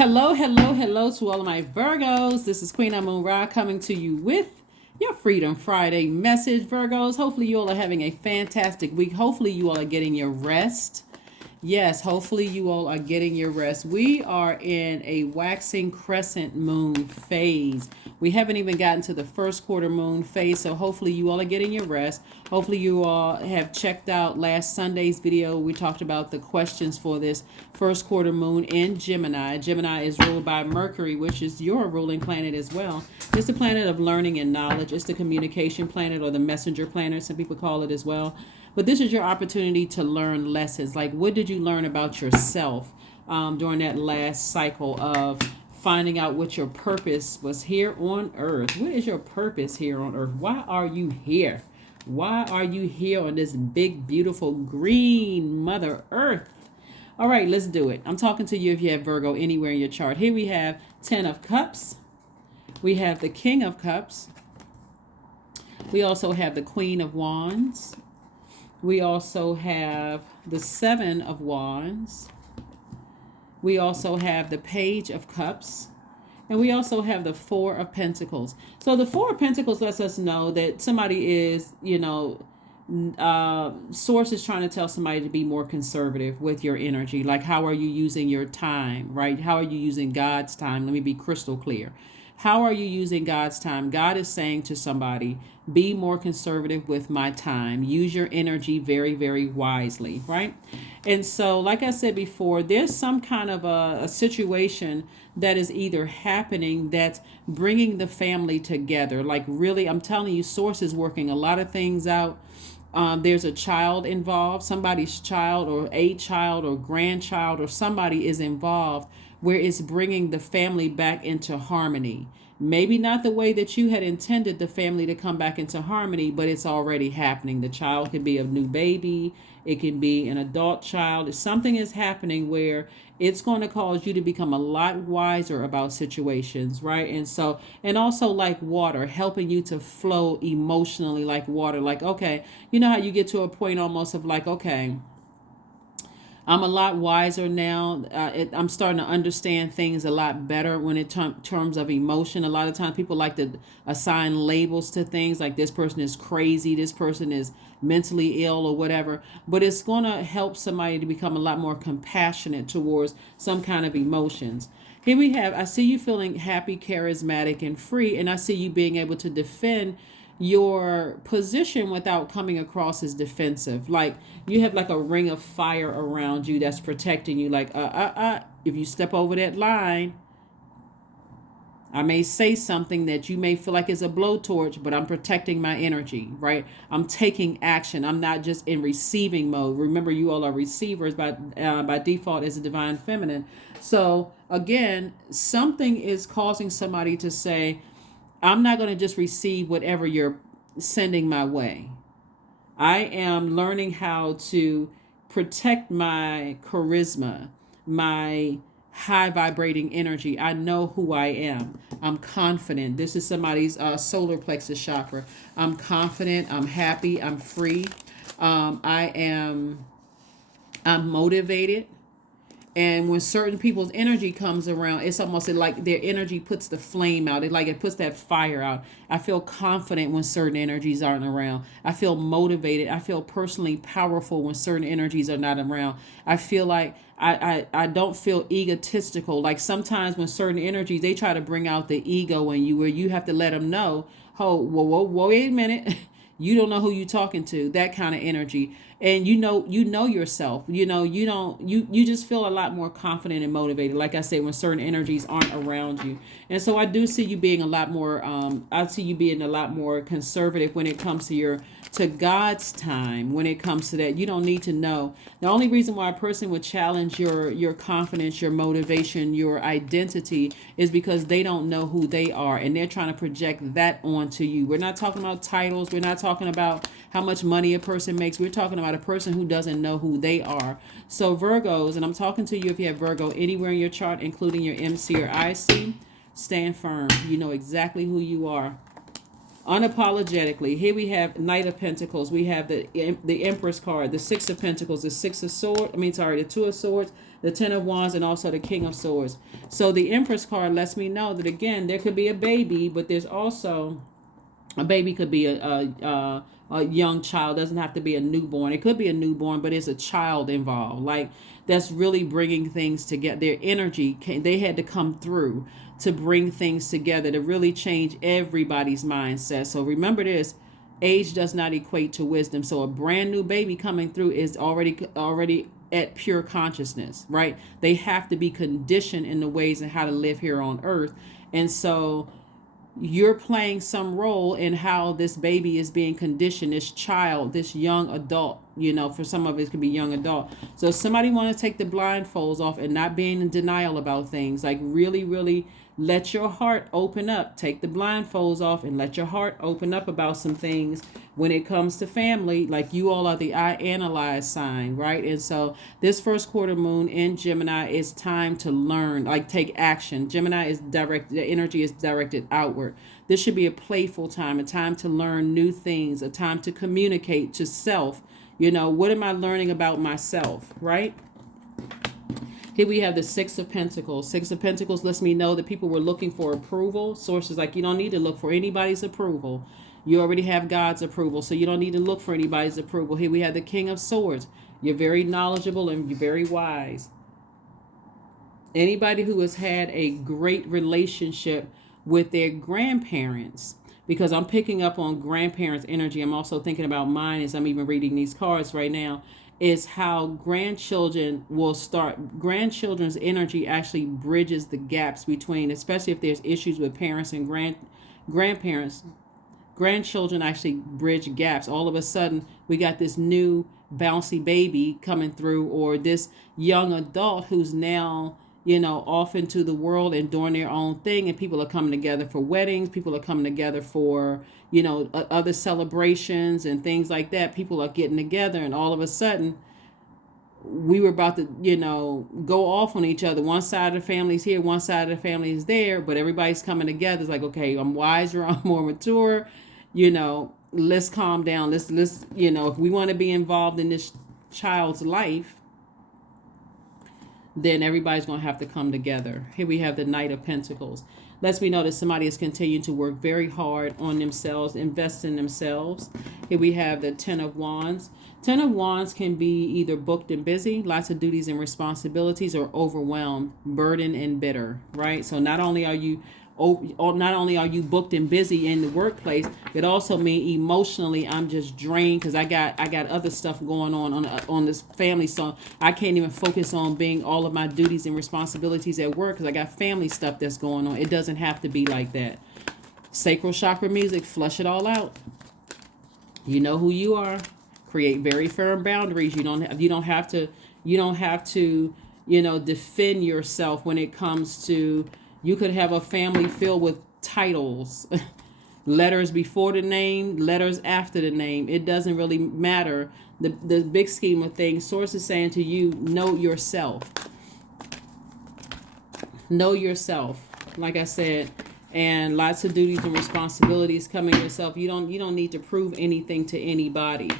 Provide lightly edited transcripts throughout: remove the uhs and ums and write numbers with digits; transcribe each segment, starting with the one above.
Hello, hello, hello to all of my Virgos. This is Queen Amun Ra coming to you with your Freedom Friday message, Virgos. Hopefully, you all are having a fantastic week. Hopefully, you all are getting your rest. Yes, hopefully you all are getting your rest. We are in a waxing crescent moon phase. We haven't even gotten to the first quarter moon phase, so hopefully you all are getting your rest. Hopefully you all have checked out last Sunday's video. We talked about the questions for this first quarter moon in Gemini. Gemini is ruled by Mercury, which is your ruling planet as well. It's the planet of learning and knowledge. It's the communication planet, or the messenger planet, some people call it as well. But this is your opportunity to learn lessons. Like, what did you learn about yourself during that last cycle of finding out what your purpose was here on earth? What is your purpose here on earth? Why are you here? Why are you here on this big, beautiful, green Mother Earth? All right, let's do it. I'm talking to you if you have Virgo anywhere in your chart. Here we have 10 of Cups. We have the King of Cups. We also have the Queen of Wands. We also have the Seven of Wands. We also have the Page of Cups. And we also have the Four of Pentacles. So the Four of Pentacles lets us know that somebody is, source is trying to tell somebody to be more conservative with your energy. Like, how are you using your time, right? How are you using God's time? Let me be crystal clear. How are you using God's time? God is saying to somebody, be more conservative with my time. Use your energy very, very wisely, right? And so, like I said before, there's some kind of a situation that is either happening that's bringing the family together. Like, really, I'm telling you, Source is working a lot of things out. There's a child involved, somebody's child or a child or grandchild or somebody is involved where it's bringing the family back into harmony. Maybe not the way that you had intended the family to come back into harmony, but it's already happening. The child could be a new baby. It can be an adult child. Something is happening where it's going to cause you to become a lot wiser about situations, right? And also like water, helping you to flow emotionally like water. Like, okay, you know how you get to a point almost of like, okay, I'm a lot wiser now. I'm starting to understand things a lot better when it terms of emotion. A lot of times people like to assign labels to things like this person is crazy, this person is mentally ill or whatever. But it's going to help somebody to become a lot more compassionate towards some kind of emotions. Here we have, I see you feeling happy, charismatic, and free. And I see you being able to defend your position without coming across as defensive. Like, you have like a ring of fire around you that's protecting you. Like, if you step over that line, I may say something that you may feel like is a blowtorch, but I'm protecting my energy, right? I'm taking action. I'm not just in receiving mode. Remember, you all are receivers by default as a divine feminine. So again, something is causing somebody to say, I'm not going to just receive whatever you're sending my way. I am learning how to protect my charisma, my high vibrating energy. I know who I am. I'm confident. This is somebody's solar plexus chakra. I'm confident. I'm happy. I'm free. I'm motivated. And when certain people's energy comes around, it's almost like their energy puts the flame out. It puts that fire out. I feel confident when certain energies aren't around. I feel motivated. I feel personally powerful when certain energies are not around. I feel like I don't feel egotistical. Like, sometimes when certain energies, they try to bring out the ego in you, where you have to let them know, oh, whoa, wait a minute. You don't know who you're talking to, that kind of energy. And you know yourself, you just feel a lot more confident and motivated. Like I said, when certain energies aren't around you. And so I do see you being a lot more, I see you being a lot more conservative when it comes to God's time. When it comes to that, you don't need to know. The only reason why a person would challenge your confidence, your motivation, your identity is because they don't know who they are, and they're trying to project that onto you. We're not talking about titles. We're not talking about how much money a person makes. We're talking about a person who doesn't know who they are. So Virgos, and I'm talking to you if you have Virgo anywhere in your chart, including your MC or IC, stand firm. You know exactly who you are. unapologetically. Here we have Knight of Pentacles. We have the Empress card, the Six of Pentacles, the Six of Swords. The Two of Swords, the Ten of Wands, and also the King of Swords. So the Empress card lets me know that, again, there could be a baby, but there's also a baby could be a young child. Doesn't have to be a newborn. It could be a newborn, but it's a child involved. Like, that's really bringing things together. Their energy they had to come through to bring things together, to really change everybody's mindset. So remember this: age does not equate to wisdom. So a brand new baby coming through is already at pure consciousness, right? They have to be conditioned in the ways and how to live here on earth. And so you're playing some role in how this baby is being conditioned, this child, this young adult. For some of it could be young adult. So if somebody want to take the blindfolds off and not being in denial about things, like really, really let your heart open up. Take the blindfolds off and let your heart open up about some things when it comes to family. Like, you all are the I analyze sign, right? And so this first quarter moon in Gemini is time to learn, like take action. Gemini is directed, the energy is directed outward. This should be a playful time, a time to learn new things, a time to communicate to self. What am I learning about myself, right? Here we have the Six of Pentacles. Six of Pentacles lets me know that people were looking for approval. Sources like, you don't need to look for anybody's approval. You already have God's approval, so you don't need to look for anybody's approval. Here we have the King of Swords. You're very knowledgeable and you're very wise. Anybody who has had a great relationship with their grandparents, because I'm picking up on grandparents' energy. I'm also thinking about mine as I'm even reading these cards right now, is how grandchildren's energy actually bridges the gaps between, especially if there's issues with parents and grandparents. Grandchildren actually bridge gaps. All of a sudden, we got this new bouncy baby coming through, or this young adult who's now, off into the world and doing their own thing. And people are coming together for weddings. People are coming together for, other celebrations and things like that. People are getting together, and all of a sudden, we were about to, go off on each other. One side of the family's here, one side of the family is there, but everybody's coming together. It's like, okay, I'm wiser, I'm more mature, let's calm down. Let's if we want to be involved in this child's life, then everybody's going to have to come together. Here we have the Knight of Pentacles. Lets me know that somebody is continuing to work very hard on themselves, invest in themselves. Here we have the Ten of Wands. Ten of Wands can be either booked and busy, lots of duties and responsibilities, or overwhelmed, burdened, and bitter, right? So not only are you booked and busy in the workplace, it also means emotionally I'm just drained because I got other stuff going on this family, so I can't even focus on being all of my duties and responsibilities at work because I got family stuff that's going on. It doesn't have to be like that. Sacral chakra music, flush it all out. You know who you are. Create very firm boundaries. You don't have to defend yourself when it comes to. You could have a family filled with titles, letters before the name, letters after the name. It doesn't really matter. The big scheme of things, Source is saying to you, know yourself. Know yourself. Like I said, and lots of duties and responsibilities coming to yourself. You don't need to prove anything to anybody.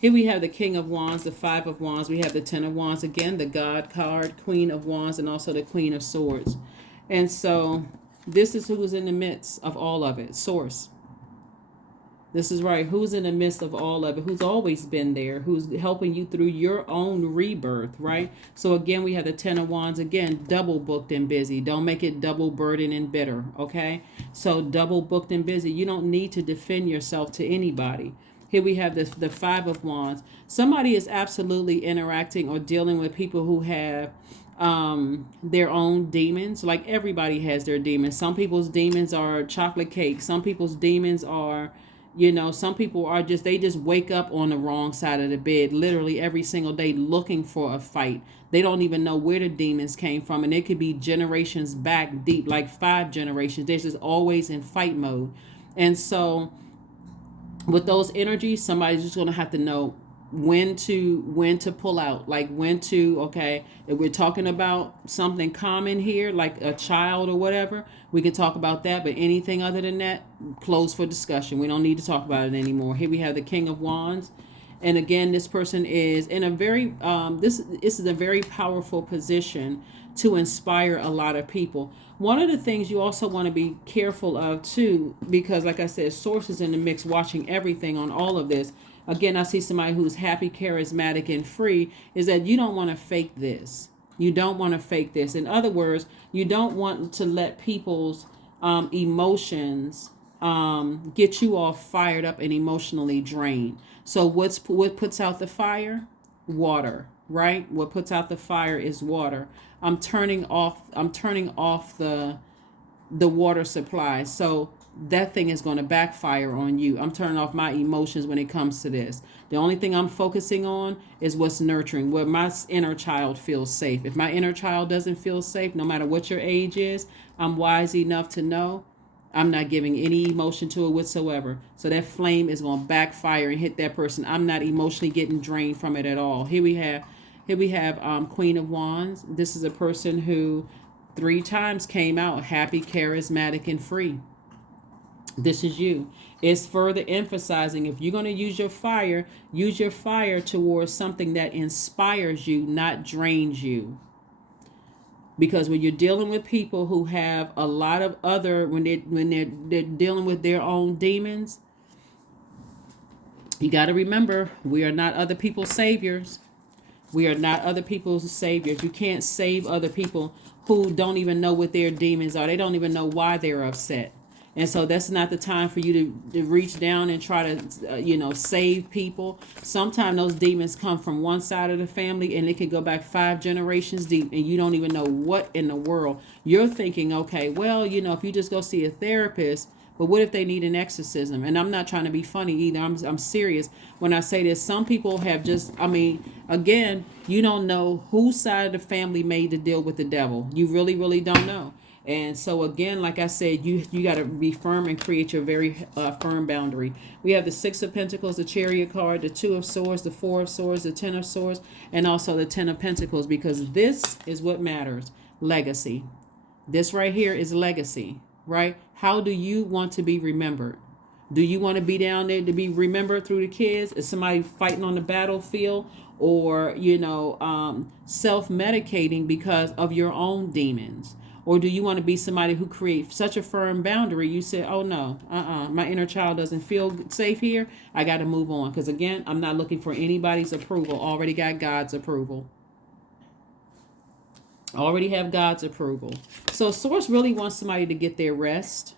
Here we have the King of Wands, the Five of Wands. We have the Ten of Wands again, the God card, Queen of Wands, and also the Queen of Swords. And so this is who's in the midst of all of it. Source. This is right. Who's in the midst of all of it? Who's always been there? Who's helping you through your own rebirth, right? So again, we have the Ten of Wands. Again, double booked and busy. Don't make it double burdened and bitter, okay? So double booked and busy. You don't need to defend yourself to anybody. Here we have the Five of Wands. Somebody is absolutely interacting or dealing with people who have their own demons. Like, everybody has their demons. Some people's demons are chocolate cake. Some people's demons are, some people are they just wake up on the wrong side of the bed literally every single day looking for a fight. They don't even know where the demons came from, and it could be generations back deep, like 5 generations. They're just always in fight mode. And so with those energies, somebody's just going to have to know when to pull out, like when to, okay, if we're talking about something common here like a child or whatever, we can talk about that, but anything other than that, close for discussion. We don't need to talk about it anymore. Here we have the King of Wands, and again, this person is in a very this is a very powerful position to inspire a lot of people. One of the things you also want to be careful of too, because like I said, sources in the mix, watching everything on all of this. Again, I see somebody who's happy, charismatic, and free, is that you don't want to fake this. You don't want to fake this. In other words, you don't want to let people's emotions get you all fired up and emotionally drained. So what puts out the fire? Water, right? What puts out the fire is water. I'm turning off the water supply. So that thing is going to backfire on you. I'm turning off my emotions when it comes to this. The only thing I'm focusing on is what's nurturing, where my inner child feels safe. If my inner child doesn't feel safe, no matter what your age is, I'm wise enough to know I'm not giving any emotion to it whatsoever. So that flame is going to backfire and hit that person. I'm not emotionally getting drained from it at all. Here we have Queen of Wands. This is a person who 3 times came out happy, charismatic, and free. This is you. It's further emphasizing, if you're going to use your fire towards something that inspires you, not drains you. Because when you're dealing with people who have a lot of other, when they're dealing with their own demons, you got to remember, we are not other people's saviors. We are not other people's saviors. You can't save other people who don't even know what their demons are. They don't even know why they're upset. And so that's not the time for you to reach down and try to, save people. Sometimes those demons come from one side of the family and it can go back 5 generations deep and you don't even know what in the world. You're thinking, okay, well, if you just go see a therapist, but what if they need an exorcism? And I'm not trying to be funny either. I'm serious when I say this. Some people have again, you don't know whose side of the family made to deal with the devil. You really, really don't know. And so again, like I said, you got to be firm and create your very firm boundary. We have the 6 of Pentacles, the Chariot card, the 2 of Swords, the 4 of Swords, the 10 of Swords, and also the 10 of Pentacles, because this is what matters. Legacy. This right here is legacy, right? How do you want to be remembered? Do you want to be down there to be remembered through the kids? Is somebody fighting on the battlefield, or, self-medicating because of your own demons? Or do you want to be somebody who creates such a firm boundary? You say, oh no, my inner child doesn't feel safe here. I got to move on. Because again, I'm not looking for anybody's approval. Already got God's approval. Already have God's approval. So Source really wants somebody to get their rest.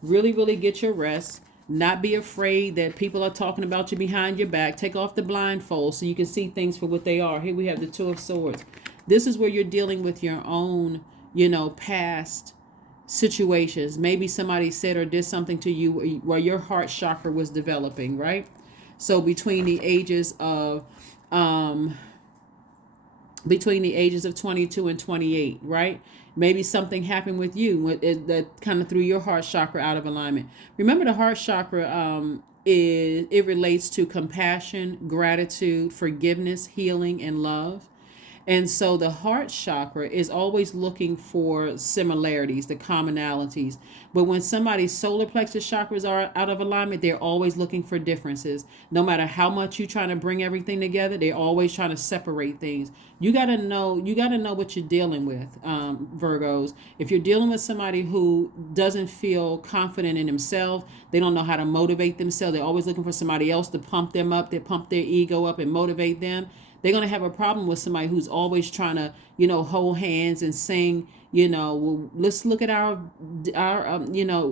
Really, really get your rest. Not be afraid that people are talking about you behind your back. Take off the blindfold so you can see things for what they are. Here we have the 2 of Swords. This is where you're dealing with your own past situations. Maybe somebody said or did something to you where your heart chakra was developing, right? So between the ages of 22 and 28, right? Maybe something happened with you that kind of threw your heart chakra out of alignment. Remember, the heart chakra it relates to compassion, gratitude, forgiveness, healing, and love. And so the heart chakra is always looking for similarities, the commonalities. But when somebody's solar plexus chakras are out of alignment, they're always looking for differences. No matter how much you're trying to bring everything together, they're always trying to separate things. You got to know what you're dealing with, Virgos. If you're dealing with somebody who doesn't feel confident in themselves, they don't know how to motivate themselves. They're always looking for somebody else to pump them up. They pump their ego up and motivate them. They're going to have a problem with somebody who's always trying to, hold hands and sing, well, let's look at our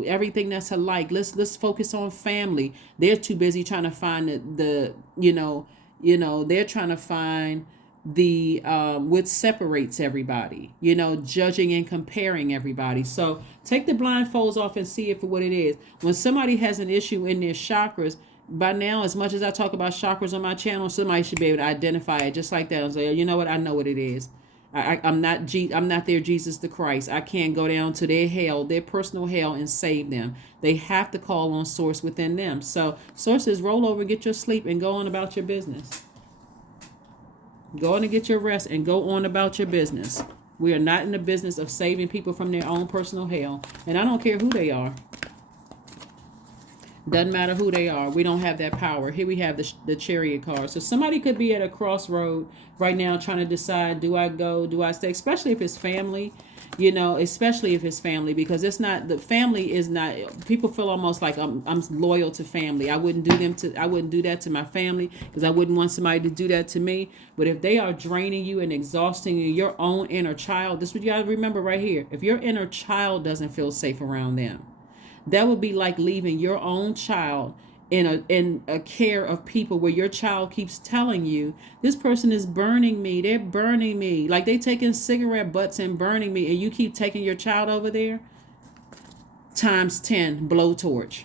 everything that's alike. Let's focus on family. They're too busy trying to find they're trying to find the what separates everybody, judging and comparing everybody. So take the blindfolds off and see it for what it is. When somebody has an issue in their chakras, by now, as much as I talk about chakras on my channel, somebody should be able to identify it just like that and say, you know what, I know what it is. I'm not their Jesus the Christ. I can't go down to their hell, their personal hell, and save them. They have to call on Source within them. So Source says, roll over, get your sleep, and go on about your business. Go on and get your rest and go on about your business. We are not in the business of saving people from their own personal hell. And I don't care who they are. Doesn't matter who they are. We don't have that power. Here we have the chariot card. So somebody could be at a crossroad right now trying to decide, do I go, do I stay? Especially if it's family, especially if it's family, because it's not, the family is not, people feel almost like I'm loyal to family. I wouldn't do that to my family because I wouldn't want somebody to do that to me. But if they are draining you and exhausting you, your own inner child, this is what you got to remember right here. If your inner child doesn't feel safe around them, that would be like leaving your own child in a care of people where your child keeps telling you, this person is burning me, they're burning me, like they taking cigarette butts and burning me, and you keep taking your child over there. Times 10 blowtorch.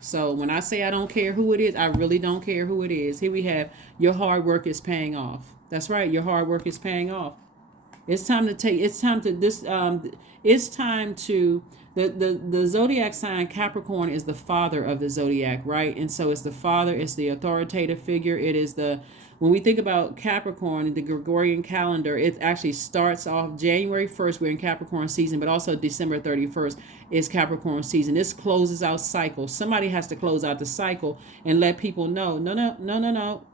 So when I say I don't care who it is, I really don't care who it is. Here we have, your hard work is paying off. That's right, your hard work is paying off. It's time to the zodiac sign Capricorn is the father of the zodiac, right? And so it's the father, it's the authoritative figure. It is when we think about Capricorn, the Gregorian calendar, it actually starts off January 1st, we're in Capricorn season, but also December 31st is Capricorn season. This closes out cycles. Somebody has to close out the cycle and let people know, no.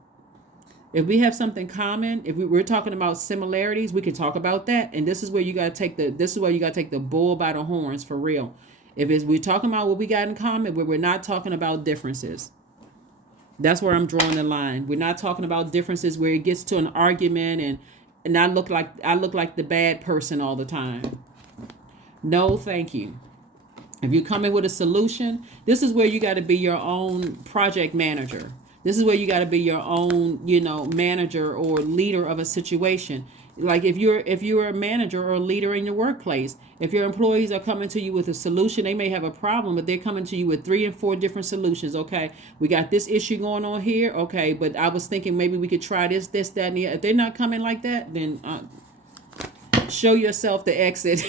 If we have something common, if we're talking about similarities, we can talk about that. And this is where you got to take the bull by the horns for real. We're talking about what we got in common, but we're not talking about differences. That's where I'm drawing the line. We're not talking about differences where it gets to an argument and I look like the bad person all the time. No, thank you. If you come in with a solution, this is where you got to be your own project manager. This is where you got to be your own, manager or leader of a situation. Like if you're a manager or a leader in your workplace, if your employees are coming to you with a solution, they may have a problem, but they're coming to you with 3 and 4 different solutions. Okay, we got this issue going on here. Okay, but I was thinking maybe we could try this, that, and the other. If they're not coming like that, then show yourself the exit.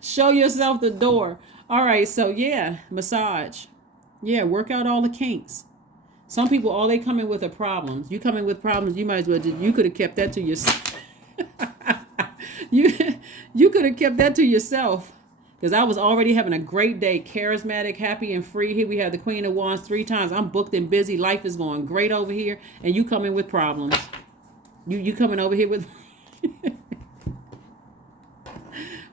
Show yourself the door. All right, so yeah, massage. Yeah, work out all the kinks. Some people, all they come in with are problems. You come in with problems, you might as well you could have kept that to yourself. you could have kept that to yourself. Because I was already having a great day, charismatic, happy, and free. Here we have the Queen of Wands 3 times. I'm booked and busy. Life is going great over here. And you come in with problems. You coming over here with...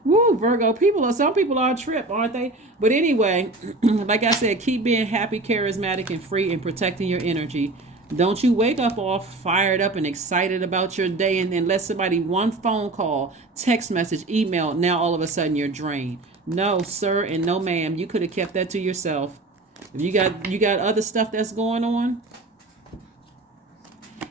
Woo, Virgo. Some people are a trip, aren't they? But anyway, like I said, keep being happy, charismatic, and free and protecting your energy. Don't you wake up all fired up and excited about your day and then let somebody, one phone call, text message, email, now all of a sudden you're drained. No, sir, and no, ma'am. You could have kept that to yourself. If you got other stuff that's going on.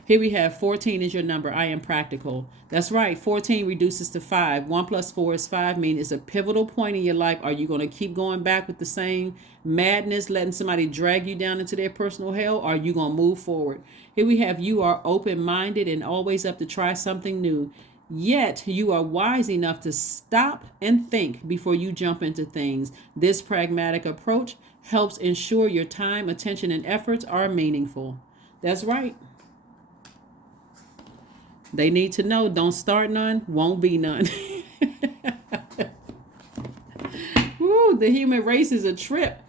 Here we have 14 is your number. I am practical. That's right. 14 reduces to 5. 1 plus 4 is 5. Meaning it's a pivotal point in your life. Are you going to keep going back with the same madness, letting somebody drag you down into their personal hell? Or are you going to move forward? Here we have you are open-minded and always up to try something new. Yet you are wise enough to stop and think before you jump into things. This pragmatic approach helps ensure your time, attention, and efforts are meaningful. That's right. They need to know, don't start none, won't be none. Woo, the human race is a trip.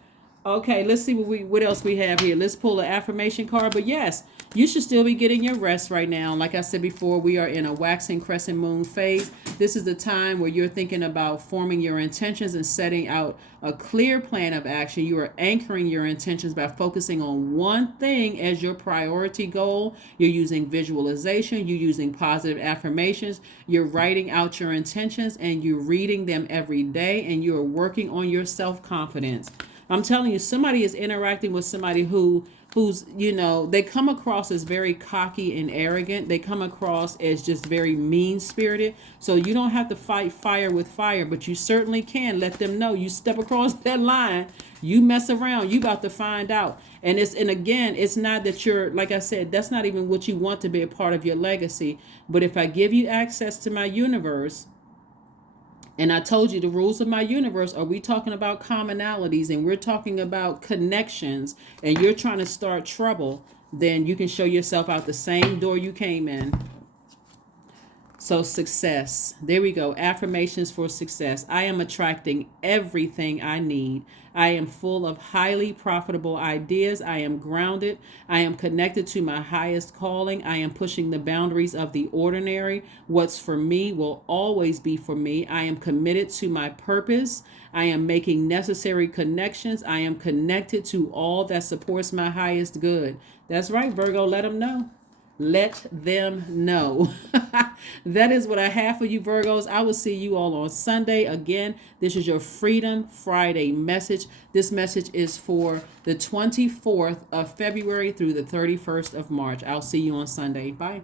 Okay, let's see what else we have here. Let's pull an affirmation card. But yes, you should still be getting your rest right now. Like I said before, we are in a waxing crescent moon phase. This is the time where you're thinking about forming your intentions and setting out a clear plan of action. You are anchoring your intentions by focusing on one thing as your priority goal. You're using visualization. You're using positive affirmations. You're writing out your intentions and you're reading them every day. And you're working on your self-confidence. I'm telling you, somebody is interacting with somebody who's, they come across as very cocky and arrogant. They come across as just very mean-spirited. So you don't have to fight fire with fire, but you certainly can let them know you step across that line, you mess around, you about to find out. And again, it's not that you're, like I said, that's not even what you want to be a part of your legacy. But if I give you access to my universe, and I told you the rules of my universe, are we talking about commonalities and we're talking about connections and you're trying to start trouble, then you can show yourself out the same door you came in. So success. There we go. Affirmations for success. I am attracting everything I need. I am full of highly profitable ideas. I am grounded. I am connected to my highest calling. I am pushing the boundaries of the ordinary. What's for me will always be for me. I am committed to my purpose. I am making necessary connections. I am connected to all that supports my highest good. That's right, Virgo. Let them know. Let them know. That is what I have for you, Virgos. I will see you all on Sunday. Again, this is your Freedom Friday message. This message is for the 24th of February through the 31st of March. I'll see you on Sunday. Bye.